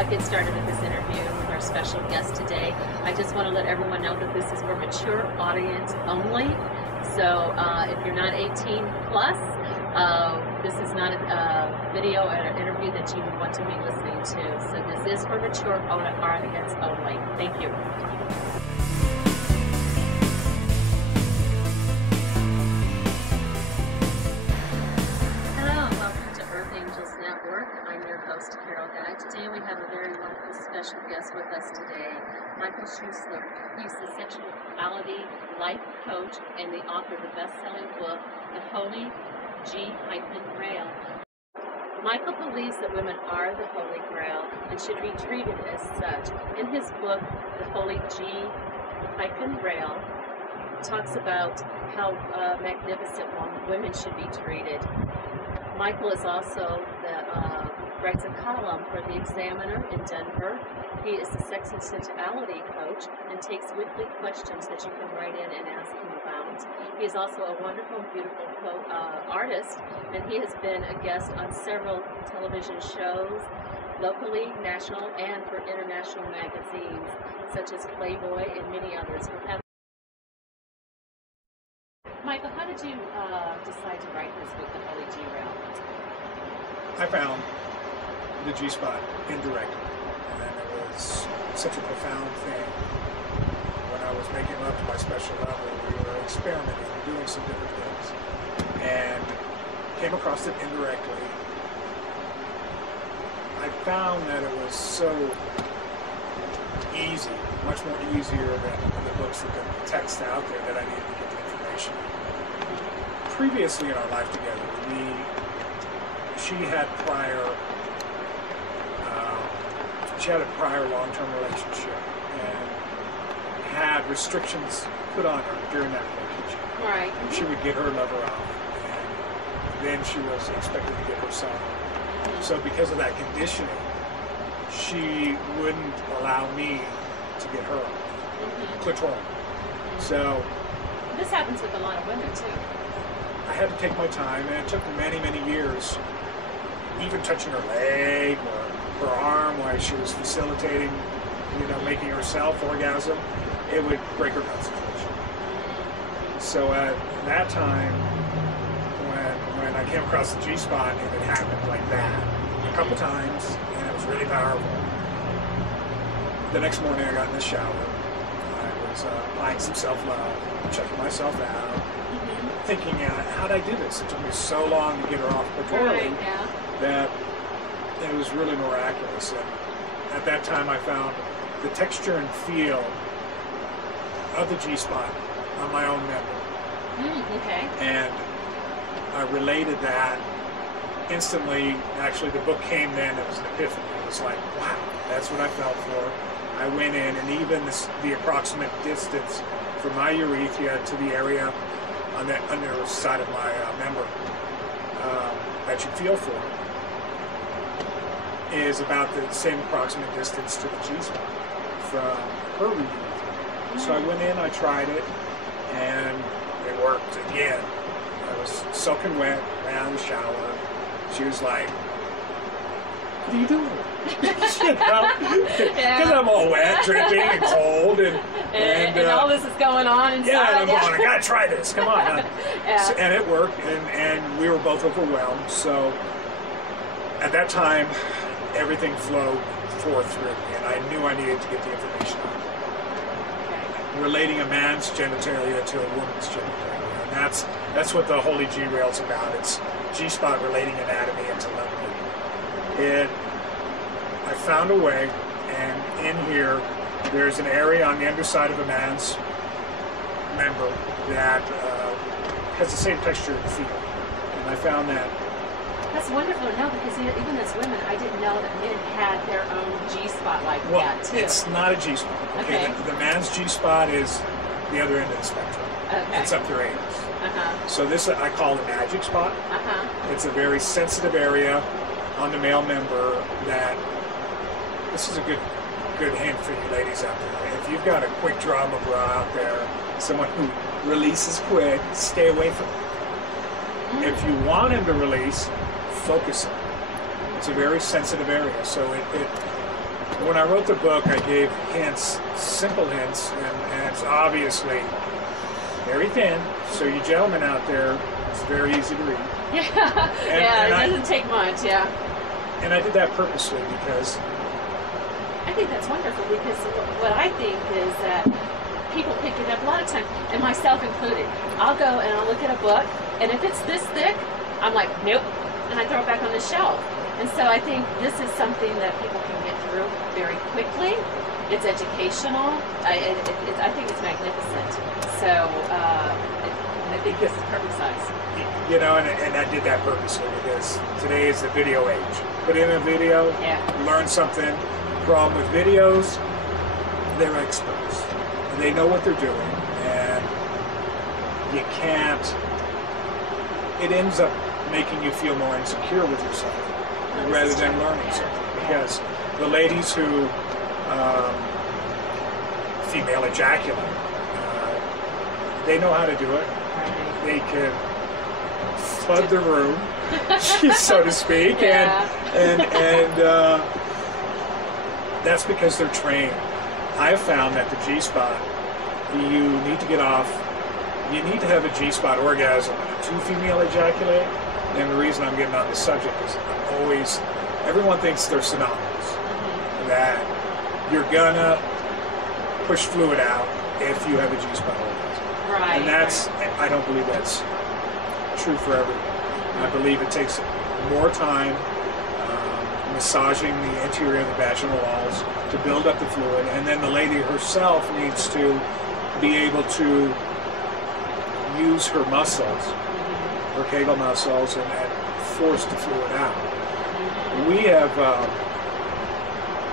get started with this interview with our special guest today, I just want to let everyone know that this is for mature audience only. So if you're not 18 plus, this is not a video or an interview that you would want to be listening to. So this is for mature audience only. Thank you. Today we have a very wonderful special guest with us today, Michael Shuessler. He's the sexuality life coach and the author of the best-selling book, The Holy G-Grail. Michael believes that women are the Holy Grail and should be treated as such. In his book, The Holy G-Grail, talks about how magnificent women should be treated. Michael is also writes a column for The Examiner in Denver. He is a sex and sensuality coach and takes weekly questions that you can write in and ask him about. He is also a wonderful, beautiful artist, and he has been a guest on several television shows, locally, national, and for international magazines, such as Playboy and many others. Michael, how did you decide to write this book, The Holy G-Grail? I found the G-spot indirectly, and it was such a profound thing. When I was making up to my special level, we were experimenting, doing some different things, and came across it indirectly. I found that it was so easy, much more easier than the books and the text out there, that I needed to get the information. Previously in our life together, she had a prior long-term relationship and had restrictions put on her during that relationship. Right. She would get her lover off, and then she was expected to get herself. So because of that conditioning, she wouldn't allow me to get her off. Clitoral. So this happens with a lot of women too. I had to take my time, and it took many, many years, even touching her leg or her arm while she was facilitating, making herself orgasm, it would break her concentration. So at that time, when I came across the G-spot, and it happened like that a couple times, and it was really powerful. The next morning I got in the shower. I was applying some self-love, checking myself out, thinking, how'd I do this? It took me so long to get her off clitorally that it was really miraculous. And at that time I found the texture and feel of the G-spot on my own member. And I related that instantly. Actually, the book came then, it was an epiphany. It was like, wow, that's what I felt for. I went in, and even the approximate distance from my urethra to the area on the under side of my member that you feel for is about the same approximate distance to the G-spot from her urethra. So I went in, I tried it, and it worked again. I was soaking wet, ran out of the shower. She was like, "What are you doing?" Because I'm all wet, dripping, and cold, and all this is going on inside. Yeah, and I'm going, I gotta try this. Come on. So, and it worked, and we were both overwhelmed. So at that time, everything flowed forth through me, and I knew I needed to get the information out. Relating a man's genitalia to a woman's genitalia, and that's what the Holy G-Grail is about. It's G-spot relating anatomy and telepathy. I found a way, and in here, there's an area on the underside of a man's member that has the same texture and feel. And I found that. That's wonderful to know, because even as women, I didn't know that men had their own G-spot like that, too. It's not a G-spot. Okay. The man's G-spot is the other end of the spectrum. Okay. It's up their anus. So this I call the magic spot. It's a very sensitive area on the male member that, this is a good hint for you ladies out there. If you've got a quick drama bra out there, someone who releases quick, stay away from it. If you want him to release, focus on it. It's a very sensitive area, so when I wrote the book, I gave hints, simple hints, and it's obviously very thin. So you gentlemen out there, it's very easy to read. Yeah, it doesn't take much, yeah. And I did that purposely because I think that's wonderful, because what I think is that people pick it up a lot of times, and myself included. I'll go and I'll look at a book, and if it's this thick, I'm like, nope, and I throw it back on the shelf. And so I think this is something that people can get through very quickly. It's educational. I think it's magnificent. So I think this is perfect size. You know, and I did that purposely because today is the video age. Put in a video, learn something. The problem with videos, they're experts. They know what they're doing, and you can't. It ends up making you feel more insecure with yourself rather than learning something. Because the ladies who female ejaculate, they know how to do it. They can flood the room, so to speak, and that's because they're trained. I have found that the G-spot, you need to get off. You need to have a G-spot orgasm to female ejaculate. And the reason I'm getting on this subject is everyone thinks they're synonymous. That you're gonna push fluid out if you have a G-spot orgasm. Right. And I don't believe that's true for everyone. I believe it takes more time massaging the interior of the vaginal walls to build up the fluid, and then the lady herself needs to be able to use her muscles, her Kegel muscles, and force the fluid out. We have,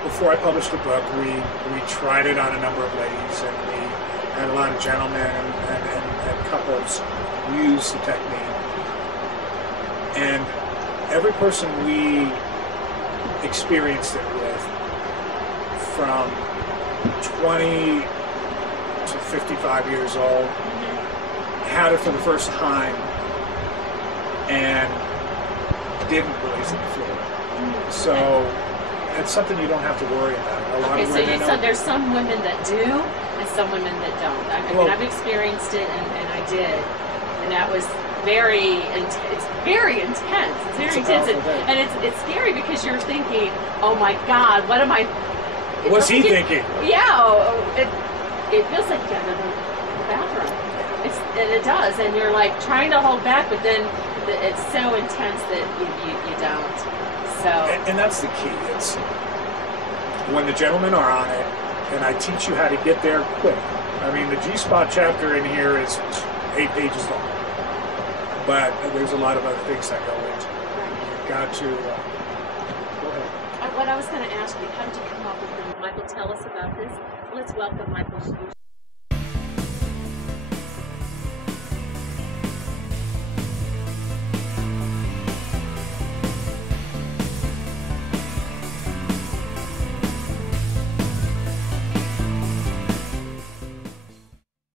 before I published the book, we tried it on a number of ladies, and we had a lot of gentlemen and couples use the technique. And every person we experienced it with, from 20 to 55 years old, had it for the first time and didn't release the fluid. So it's something you don't have to worry about. A lot of women there's some women that do and some women that don't. I mean, I've experienced it, and I did, and that was very intense. It's very intense. It's very intense, and it's scary because you're thinking, oh my God, what am I? What's he thinking? Yeah, it feels like you got to go to the bathroom. And it does, and you're like trying to hold back, but then it's so intense that you don't. So. And that's the key. It's when the gentlemen are on it, and I teach you how to get there quick. I mean, the G-spot chapter in here is 8 pages long. But there's a lot of other things that go into it. You've got to go ahead. What I was going to ask you, how did you come up with it? Michael, tell us about this. Let's welcome Michael Shuessler.